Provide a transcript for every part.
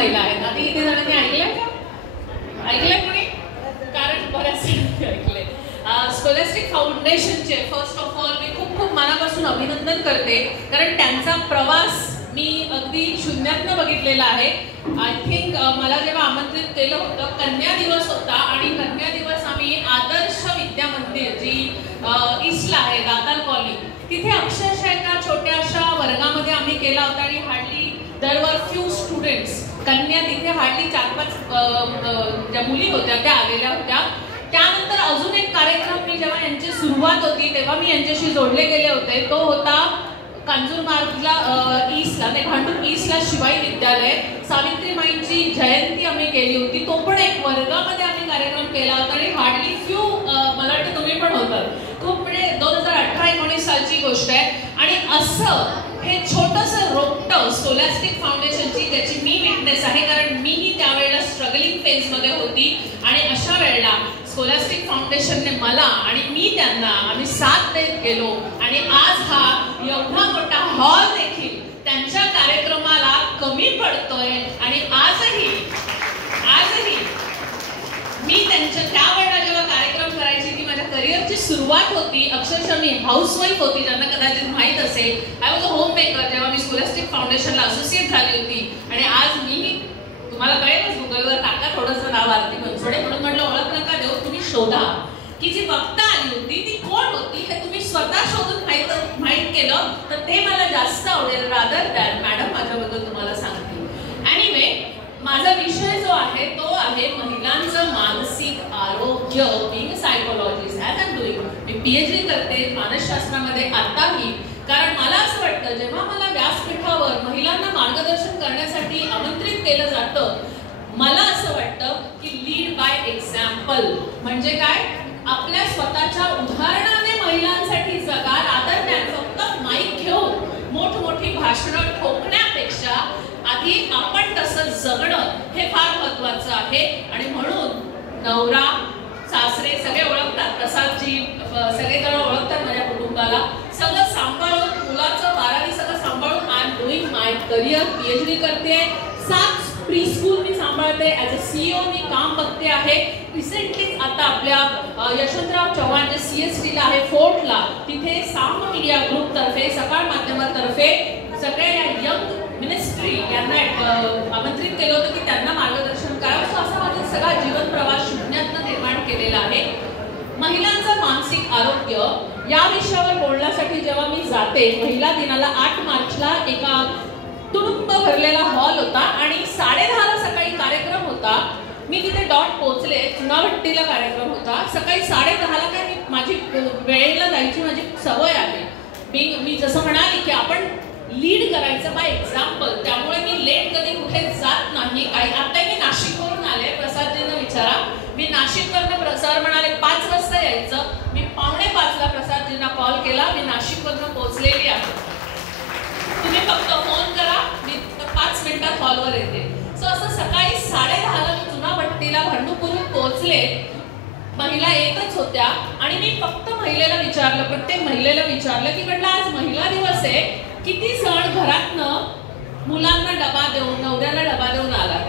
महिला आहेत. आधी किती जणांनी ऐकलंय का? ऐकलंय कोणी? कारण बऱ्याच जणांनी ऐकलंय. स्कॉलॅस्टिक फाउंडेशनचे फर्स्ट ऑफ ऑल मी खूप खूप मनापासून अभिनंदन करते, कारण त्यांचा प्रवास मी अगदी शून्यातनं बघितलेला आहे. आय थिंक मला जेव्हा आमंत्रित केलं होतं, कन्या दिवस होता आणि कन्या दिवस आम्ही आदर्श विद्या मंदिर जी ईस्टला आहे, दातार कॉलनी, तिथे अक्षरशः एका छोट्याशा वर्गामध्ये आम्ही केला होता आणि hardly there were few students, कन्या तिथे हार्डली 4-5 ज्या मुली होत्या त्या आलेल्या होत्या. त्यानंतर अजून एक कार्यक्रम मी जेव्हा यांची सुरुवात होती तेव्हा मी यांच्याशी जोडले गेले होते. तो होता कांजूरमार्गला ईस्टला, नाही भांडूप ईस्टला शिवाई विद्यालय, सावित्रीमाईंची जयंती आम्ही केली होती. तो पण एक वर्गामध्ये आम्ही कार्यक्रम केला होता आणि हार्डली फ्यू, मला वाटतं तुम्ही पण होतात, खूप म्हणजे 2018-19 सालची गोष्ट आहे. आणि असं हे छोटंसं रोपटं स्कॉलॅस्टिक फाउंडेशनची ज्याची मी विटनेस आहे, कारण मीही त्यावेळेला स्ट्रगलिंग फेजमध्ये होती आणि अशा वेळेला स्कॉलॅस्टिक फाउंडेशनने मला आणि मी त्यांना आम्ही साथ देत गेलो आणि आज हा एवढा मोठा हॉल देखील त्यांच्या कार्यक्रमाला कमी पडतोय. आणि आजही मी त्यांच्या त्यावेळेला जेव्हा कार्यक्रम करायची ती माझ्या करिअरची सुरुवात होती. अक्षरशः मी हाऊसवाईफ होती, ज्यांना कदाचित माहीत असेल. I was a home maker जेव्हा मी स्कॉलॅस्टिक फाउंडेशनला असोसिएट झाली होती. आणि आज मी, तुम्हाला कळेलच, गुगलवर टाका थोडंसं नाव आरती बनसोडे म्हणून म्हटलं ओळख नका देऊ, तुम्ही शोधा की जी वक्ता आली होती ती कोण होती हे तुम्ही स्वतः शोधून माहीत केलं तर ते मला जास्त आवडेल रादर दॅन मॅडम माझ्याबद्दल तुम्हाला सांगतील. एनिवे, माझा विषय जो आहे तो आहे महिलांचं मानसिक आरोग्य, being psychologist as I doing. मी PhD करते मानसशास्त्रामध्ये आताही, कारण मला असं वाटतं जेव्हा मला व्यासपीठावर महिलांना मार्गदर्शन करण्यासाठी आमंत्रित केलं जातं, मला असं वाटतं की लीड बाय एक्झाम्पल म्हणजे काय, आपल्या स्वतःच्या उदाहरणाने महिलांसाठी जगा, रादर दॅन फक्त माईक घेऊन मोठमोठी भाषणं ठोकण्यापेक्षा आधी आपण तसं जगणं हे फार महत्वाचं आहे. आणि म्हणून नवरा सासरे सगळे ओळखतात, प्रसादजी सगळेजण ओळखतात माझ्या कुटुंबाला, सगळं सांभाळून, मुलाचं 12वी सगळं सांभाळून I am doing my career. PhD करते, 7 प्री स्कूल मी सांभाळते, ॲज अ CEO मी काम बघते आहे. रिसेंटलीच आता आपल्या यशवंतराव चव्हाण जे CSTला आहे फोर्टला, तिथे साम मीडिया ग्रुप तर्फे, सकाळ माध्यमातर्फे सगळ्या या यंग मिनिस्ट्री यांना आमंत्रित केलं होतं की त्यांना मार्गदर्शन करावं. असा माझा सगळा जीवन प्रवास शून्यातनं निर्माण केलेला आहे. महिलांचं मानसिक आरोग्य या विषयावर बोलण्यासाठी जेव्हा मी जाते, महिला दिनाला 8 मार्चला एका तुडुंब भरलेला हॉल होता आणि 10:30ला सकाळी कार्यक्रम होता. मी तिथे डॉट पोहोचले, चुनाभट्टीला कार्यक्रम होता. सकाळी 10:30ला काय, मी माझी वेळेला जायची माझी सवय आहे. मी जसं म्हणाली की आपण लीड करायचं बाय एक्झाम्पल, त्यामुळे मी लेट कधी कुठे जात नाही. आता मी नाशिकवरून आले, प्रसादजींना विचारा, मी नाशिकवरनं, सर म्हणाले 5 वाजता यायचं, मी 4:45ला प्रसादजींना कॉल केला, मी नाशिकवरनं पोहोचलेली आहे, तुम्ही फक्त फोन करा, मी 5 मिनिटात हॉलवर येते. सो असं सकाळी 10:30ला मी चुनाभट्टीला भांडूपवरून पोहोचले. महिला येतच होत्या आणि मी फक्त महिलेला विचारलं, प्रत्येक महिलेला विचारलं की म्हटलं आज महिला दिवस आहे, किती जण घरातनं मुलांना डबा देऊन, नवऱ्याला डबा देऊन आलाय?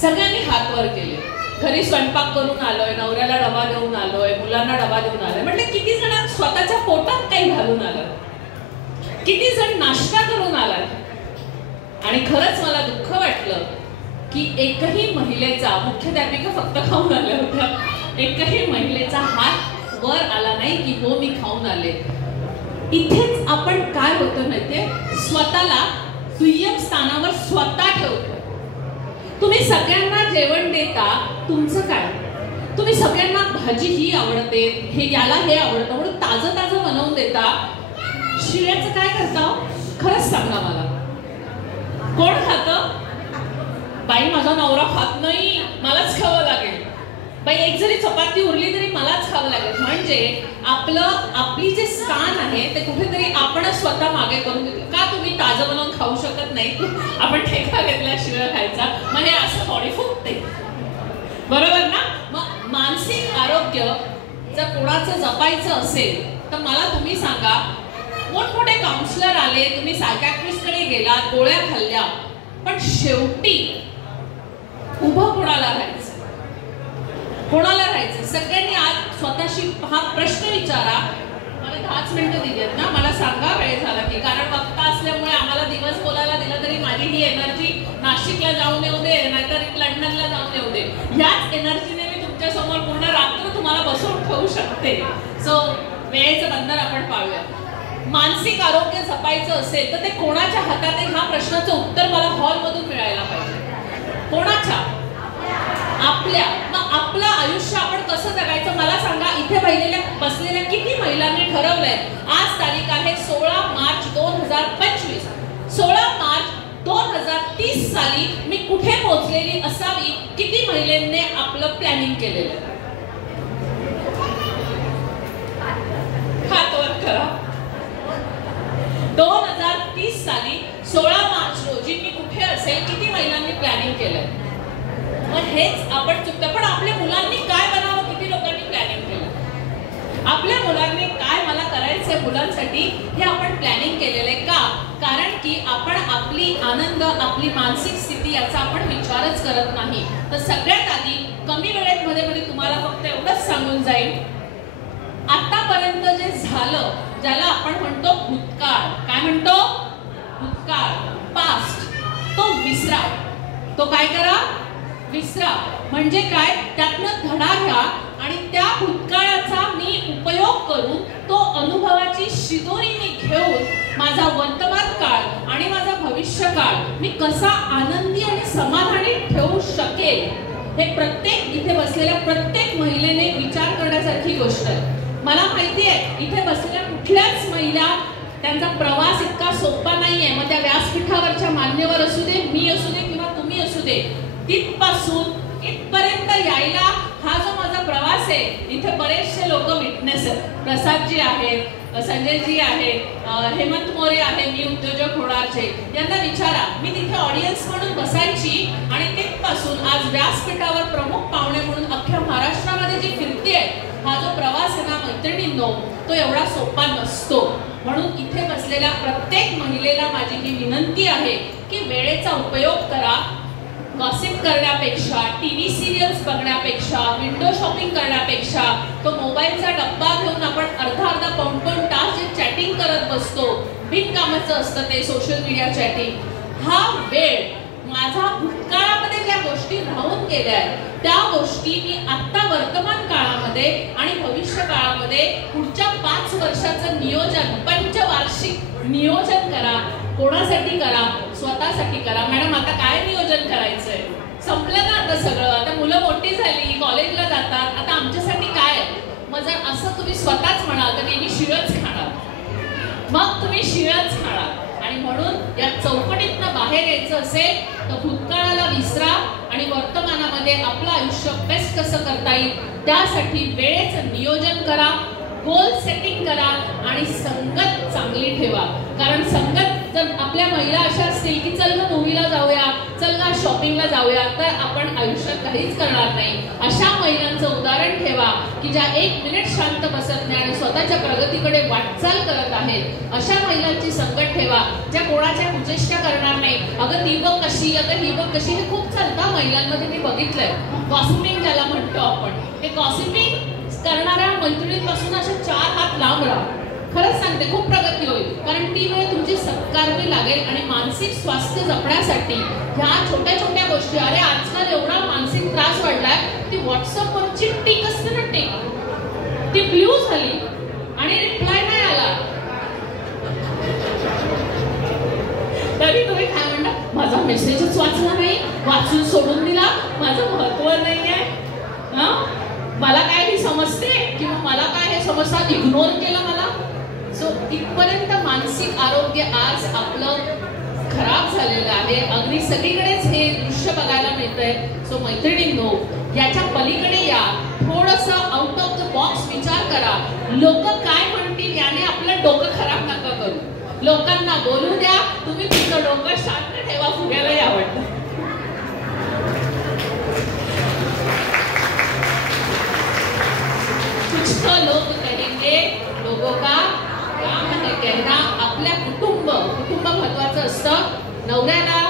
सगळ्यांनी हात वर केले. घरी स्वयंपाक करून आलोय, नवऱ्याला डबा देऊन आलोय, मुलांना डबा देऊन आलोय. म्हटलं किती जण स्वतःच्या पोटात काही घालून आलं, किती जण नाश्ता करून आलाय? आणि खरंच मला दुःख वाटलं की एकही महिलेचा, मुख्याध्यापिका फक्त खाऊन आल्या होत्या, एकही महिलेचा हात वर आला नाही की हो मी खाऊन आले. इथेच आपण काय होतं माहितीये, स्वतःला दुय्यम स्थानावर स्वतः ठेवतो. तुम्ही सगळ्यांना जेवण देता, तुमचं काय? तुम्ही सगळ्यांना भाजी ही आवडते, हे याला हे आवडतं म्हणून ताजं ताजं बनवून देता. शिळ्याचं काय करता? खरंच सांगा मला, कोण खातं? बाई माझा नवरा खात नाही, मलाच खावं लागेल. बाई एक जरी चपाती उरली तरी मलाच खावं लागेल. म्हणजे आपली जे स्थान आहे ते कुठेतरी आपण स्वतः मागे करून घेतलं. का तुम्ही ताजं बनवून खाऊ शकत नाही? आपण ठेका घेतल्याशिवाय खायचा, मग हे असं बॉडी फुगते, बरोबर ना? मग मानसिक आरोग्य जर कोणाचं जपायचं असेल तर मला तुम्ही सांगा, मोठमोठे काउन्सिलर आले, तुम्ही सायकॅट्रिस्टकडे गेलात, गोळ्या खाल्ल्या, पण शेवटी उभं कोणाला राहायचं, कोणाला राहायचं? सगळ्यांनी आज स्वतःशी हा प्रश्न विचारा. मला 10 मिनिटं दिली आहेत ना, मला सांगा वेळ झाला की, कारण वक्ता असल्यामुळे आम्हाला दिवस बोलायला दिला तरी माझी ही एनर्जी नाशिकला जाऊन येऊ दे, नाहीतर लंडनला जाऊन येऊ दे, ह्याच एनर्जीने मी तुमच्या समोर पूर्ण रात्र तुम्हाला बसवून ठेवू शकते. सो वेळेचं बंधन आपण पाळूया. मानसिक आरोग्य जपायचं असेल तर ते कोणाच्या हातात आहे, ह्या प्रश्नाचं उत्तर मला हॉलमधून मिळायला पाहिजे. कोणाच्या? आपल्या. मग आपलं आयुष्य आपण कसं जगायचं मला सांगा. इथे बसलेल्या किती महिलांनी ठरवलंय? आज तारीख आहे 16 मार्च 2025. 16 मार्च 2030 साली मी कुठे पोहोचलेली असावी? किती महिलांनी आपलं प्लॅनिंग केलेलं? हात वर करा. 2030 साली 16 मार्च रोजी मी कुठे असेल? किती महिलांनी प्लॅनिंग केलंय? मग हेच आपण चुकतो. पण आपल्या मुलांनी काय बनावं? किती लोकांनी प्लॅनिंग केलं? आपल्या मुलांनी काय मला करायचंय मुलांसाठी हे आपण प्लॅनिंग केलेलं आहे. का? कारण की आपण आपली आनंद, आपली मानसिक स्थिती याचा आपण विचारच करत नाही. तर सगळ्यात आधी कमी वेळेत मध्ये तुम्हाला फक्त एवढंच सांगून जाईल, आतापर्यंत जे झालं, ज्याला आपण म्हणतो भूतकाळ. काय म्हणतो? भूतकाळ, पास्ट. तो विसरा. तो काय करा? विसरा. म्हणजे काय? त्यातनं धडा घ्या आणि त्या भूतकाळाचा मी उपयोग करून तो अनुभवाची शिदोरी मी घेऊन माझा वर्तमान काळ आणि माझा भविष्य काळ मी कसा आनंदी आणि समाधानी ठेवू शकेल, हे प्रत्येक इथे बसलेल्या प्रत्येक महिलेने विचार करण्यासारखी गोष्ट आहे. मला माहिती आहे इथे बसलेल्या कुठल्याच महिला त्यांचा प्रवास इतका सोपा नाहीये. मग त्या व्यासपीठावरच्या मान्यवर असू दे, मी असू दे किंवा तुम्ही असू दे, तिथपासून इथपर्यंत यायला हा जो माझा प्रवास आहे, इथे बरेचसे लोक विटनेस आहेत. प्रसादजी आहेत, संजयजी आहेत, हेमंत मोरे आहे, मी उद्योजक होणारचे. यांना विचारा, मी तिथे ऑडियन्स म्हणून बसायची आणि तिथपासून आज व्यासपीठावर प्रमुख पाहुणे म्हणून अख्ख्या महाराष्ट्रामध्ये जी फिरते आहे, हा जो प्रवास आहे ना मैत्रिणींनो, तो एवढा सोपा नसतो. म्हणून इथे बसलेल्या प्रत्येक महिलेला माझी ही विनंती आहे की वेळेचा उपयोग करा. गॉसिप करण्यापेक्षा, टीव्ही सिरियल्स बघण्यापेक्षा, विंडो शॉपिंग करण्यापेक्षा, तो मोबाईलचा डब्बा घेऊन आपण अर्धा पाऊण तास जे चॅटिंग करत बसतो, बिनकामाचं असतं ते सोशल मीडिया चॅटिंग, हा वेळ माझा भूतकाळामध्ये ज्या गोष्टी राहून गेल्या आहेत त्या गोष्टी मी आता वर्तमान काळामध्ये आणि भविष्य काळामध्ये पुढच्या 5 वर्षाचं नियोजन, पंचवार्षिक नियोजन करा. कोणासाठी करा? स्वतःसाठी करा. मॅडम आता काय नियोजन करायचंय? संपलं ना आता सगळं. आता मुलं मोठी झाली, कॉलेजला जातात, आता आमच्यासाठी काय? मग जर असं तुम्ही स्वतःच म्हणाल तर नेहमी शिळच खाणार, मग तुम्ही शिळच खाणार. आणि म्हणून या चौकटीतनं बाहेर यायचं असेल तर भूतकाळाला विसरा आणि वर्तमानामध्ये आपलं आयुष्य बेस्ट कसं करता येईल त्यासाठी वेळेचं नियोजन करा, गोल सेटिंग करा आणि संगत चांगली ठेवा. कारण संगत जर आपल्या महिला अशा असतील की चल ग मूवीला जाऊया, चल ग शॉपिंगला जाऊया, तर आपण आयुष्यात काहीच करणार नाही. अशा महिलांचं उदाहरण ठेवा की ज्या 1 मिनिट शांत बसत नाही आणि स्वतःच्या प्रगतीकडे वाटचाल करत आहेत. अशा महिलांची संगत ठेवा ज्या कोणाच्या उचेष्टा करणार नाही. अगं ती बघ कशी, अगं ही बघ कशी, हे खूप चालतं महिलांमध्ये. मी बघितलंय गॉसिपिंग ज्याला म्हणतो आपण, हे गॉसिपिंग करणाऱ्या मैत्रिणींपासून अशा 4 हात लांब राहा. खरंच सांगते खूप प्रगती होईल. कारण ती वेळ तुमची सत्कारणी लागेल आणि मानसिक स्वास्थ्य जपण्यासाठी ह्या छोट्या छोट्या गोष्टी. अरे आजकाल एवढा मानसिक त्रास वाढलाय, ती व्हॉट्सअपवरची टिक असते ना, टिक, ती ब्ल्यू झाली आणि रिप्लाय नाही आला तरी तुम्ही काय म्हणता, माझा मेसेजच वाचला नाही, वाचून सोडून दिला, माझं महत्व नाहीये, मला काय ही समजते किंवा मला काय हे समजतात, इग्नोर केलं मला. सो इथपर्यंत मानसिक आरोग्य आज आपलं खराब झालेलं आहे. अगदी सगळीकडेच हे दृश्य बघायला मिळतंय. सो मैत्रिणींनो, याच्या पलीकडे या, थोडंसं आउट ऑफ द बॉक्स विचार करा. लोक काय म्हणतील याने आपलं डोकं खराब नका करू. लोकांना बोलू द्या, तुम्ही तुमचं डोकं शांत ठेवा. फुग्यालाही आवडतं. कुछ तो लोग कहेंगे, लोगों का काम है कहना. आपल्या कुटुंब महत्वाचं असतं. नवऱ्याला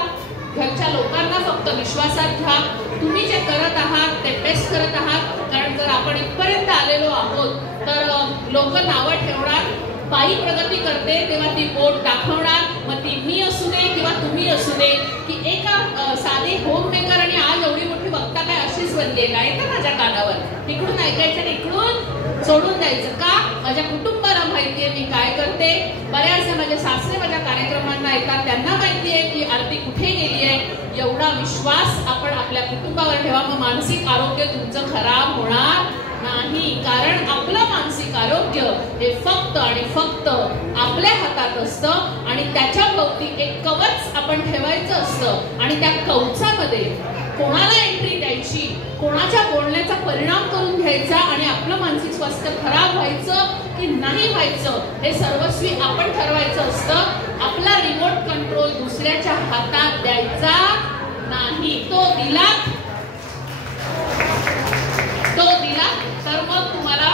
घरच्या लोकांना फक्त विश्वासात घ्या. तुम्ही जे करत आहात ते बेस्ट करत आहात. कारण जर आपण इथपर्यंत आलेलो आहोत तर लोक नावं ठेवणार. बाई प्रगती करते तेव्हा ती बोट दाखवणार. मग ती मी असू दे किंवा तुम्ही असू दे, की एका साधे होम मेकर आणि आज एवढी मोठी वक्ता काय अशीच बनली आहे. काय तर माझ्या कानावर इकडून ऐकायचं आणि इकडून सोडून द्यायचं का? माझ्या कुटुंबाला माहितीये मी काय करते. बऱ्याचदा माझे सासरे माझ्या कार्यक्रमांना येतात, त्यांना माहितीये की आरती कुठे गेली आहे. एवढा विश्वास आपण आपल्या कुटुंबावर ठेवा. मग मानसिक आरोग्य तुमचं खराब होणार नाही. कारण आपलं मानसिक आरोग्य हे फक्त आणि फक्त आपल्या हातात असतं आणि त्याच्या भोवती एक कवच आपण ठेवायचं असतं आणि त्या कवचामध्ये कोणाला एंट्री द्यायची, कोणाच्या बोलण्याचा परिणाम करून घ्यायचा आणि आपलं मानसिक स्वास्थ्य खराब व्हायचं की नाही व्हायचं हे सर्वस्वी आपण ठरवायचं असतं. आपला रिमोट कंट्रोल दुसऱ्याच्या हातात द्यायचा नाही. तो दिला तर मग तुम्हाला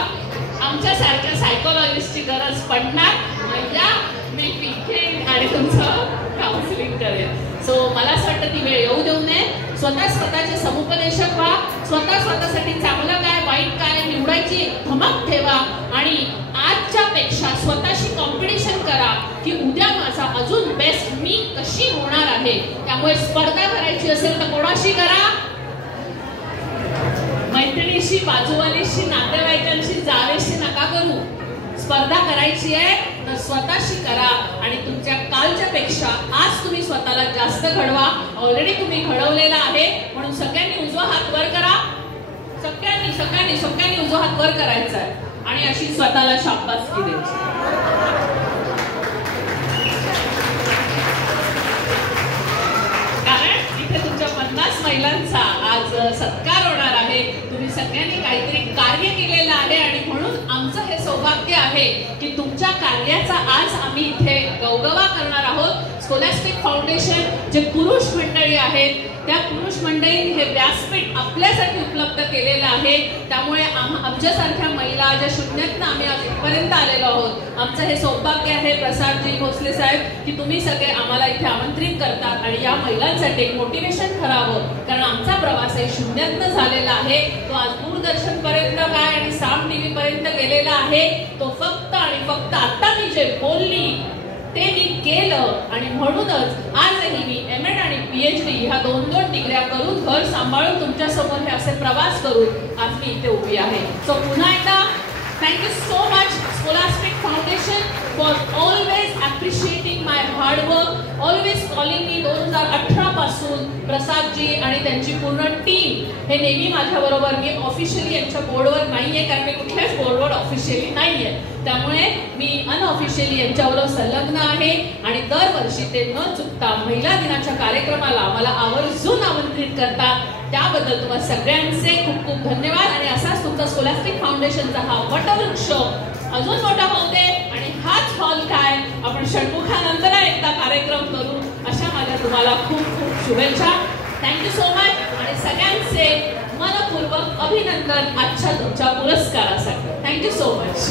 आमच्या सारख्या सायकोलॉजिस्टची गरज पडणार. या मी पिकेन आणि तुमचं काउन्सिलिंग करेन. सो मला असं वाटतं ती वेळ येऊ देऊ नये. स्वतःचे समुपदेशक व्हा. स्वतःसाठी चांगलं काय वाईट काय निवडायची धमक ठेवा आणि आजच्या पेक्षा स्वतःशी कॉम्पिटिशन करा की उद्या माझा अजून बेस्ट मी कशी होणार आहे. त्यामुळे स्पर्धा करायची असेल तर कोणाशी करा? मैत्रिणीशी, बाजूवालीशी, नातेवाईकांशी, जावेशी नका करू. स्पर्धा करायची आहे तर स्वतःशी करा आणि तुमच्या कालच्या पेक्षा आज तुम्ही स्वतःला जास्त घडवा. ऑलरेडी तुम्ही घडवलेला आहे म्हणून सगळ्यांनी उजवा हात वर करा. सगळ्यांनी उजवा हात वर करायचा आहे आणि अशी स्वतःला शाबासकी द्यायची. कारण इथे तुमच्या 50 महिलांचा आज सत्कार होणार आहे. तुम्ही सगळ्यांनी काहीतरी कार्य केलेलं आहे आणि म्हणून आमचं हे सौभाग्य आहे की तुमच्या कार्याचा आज आम्ही इथे गौरव करणार आहोत. स्कॉलॅस्टिक फाउंडेशन जे पुरुष मंडळी आहेत त्या पुरुष मंडळी हे व्यासपीठ आपल्यासाठी उपलब्ध केलेलं आहे. त्यामुळे आमच्यासारख्या महिला ज्या शून्यातनं आम्ही आज इथपर्यंत आलेलो आहोत, आमचं हे सौभाग्य आहे प्रसादजी भोसले साहेब की तुम्ही सगळे आम्हाला इथे आमंत्रित करतात आणि या महिलांसाठी एक मोटिवेशन ठरावं. कारण आमचा प्रवास आहे शून्यातनं झालेला आहे. तो आज दूरदर्शन पर्यंत काय आणि साम टीव्ही पर्यंत गेलेला आहे. तो फक्त आणि फक्त आता मी जे बोलली ते मी केलं आणि म्हणूनच आजही मी एमएड आणि पीएचडी ह्या 2-2 डिग्र्या करून घर सांभाळून तुमच्या समोर हे असे प्रवास करून आज मी इथे उभी आहे. सो पुन्हा एकदा thank you so much Scholastic Foundation for always appreciating my hard work, always calling me. 2018 पासून प्रसादजी आणि त्यांची पूर्ण टीम हे नेहमी माझ्या बरोबर. मी ऑफिशियली यांच्या बोर्डवर नाहीये कारण मी कुठल्याच बोर्डवर ऑफिशियली नाहीये. त्यामुळे मी अनऑफिशियली यांच्याबरोबर संलग्न आहे आणि दरवर्षी ते न चुकता महिला दिनाच्या कार्यक्रमाला आम्हाला आवर्जून आमंत्रित करतात. त्याबद्दल तुम्हाला सगळ्यांचे खूप खूप धन्यवाद. आणि असाच तुमचा स्कॉलॅस्टिक फाउंडेशनचा हा वटवृक्ष अजून मोठा होऊ दे आणि हाच हॉल काय आपण षण्मुखानंतर एकदा कार्यक्रम करू अशा माझ्या तुम्हाला खूप खूप शुभेच्छा. थँक्यू सो मच आणि सगळ्यांचे मनपूर्वक अभिनंदन आजच्या तुमच्या पुरस्कारासाठी. Thank you so much.